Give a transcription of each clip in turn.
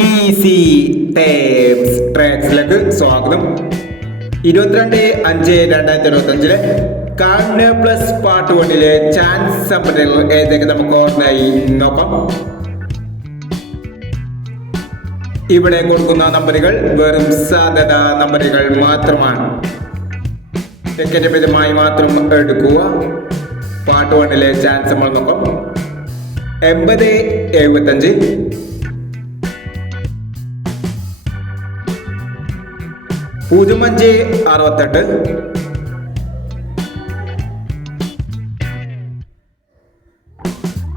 Easy tapes ട്രാക്സിലേക്ക് സ്വാഗതം. 22/5/2025 കാർഡിന plus part 1 chance സമ്പന്നകൾ ഏതൊക്കെ നമുക്ക് ഓർമ്മയായി നോക്കാം. ഇവിടെ കൊടുക്കുന്ന നമ്പറുകൾ വെറും സാധ്യത നമ്പറുകൾ മാത്രമാണ്. ടിക്കറ്റ് മിതമായി മാത്രം എടുക്കുക. പാർട്ട് 1 ചാൻസ് നമ്മൾ നോക്കാം. 80-75, 05-68,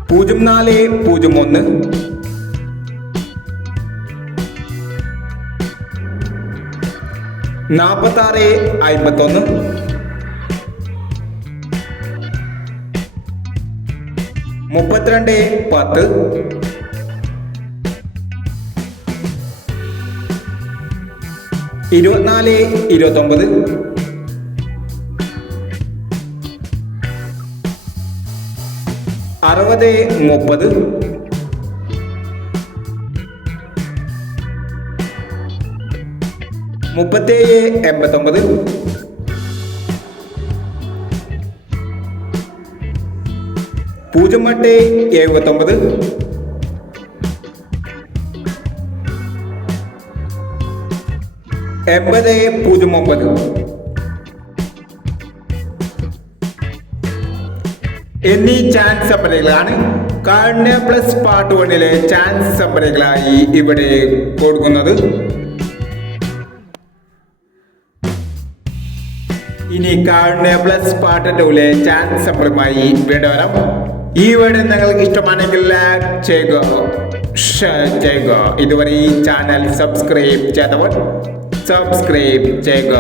04-01, 46-51, 32-10, 24-29, 60-30, 37-89, 08-79, 80-09 എന്നീ ചാൻസ് നമ്പറുകളാണ് കാർഡിന പ്ലസ് പാർട്ട് 1 ചാൻസ് നമ്പറുകളായി ഇവിടെ കൊടുക്കുന്നത്. ഇനി കാർഡിന പ്ലസ് പാർട്ട് 2 ചാൻസ് നമ്പറുമായി വീണ്ടും വരാം. ഈ വീഡിയോ നിങ്ങൾക്ക് ഇഷ്ടമാണെങ്കിൽ ലൈക്ക് ചെയ്യുക, ഷെയർ ചെയ്യുക. ഇതുവരെ ഈ ചാനൽ സബ്സ്ക്രൈബ് ചെയ്തവർ സബ്സ്ക്രൈബ് ചെയ്യുക.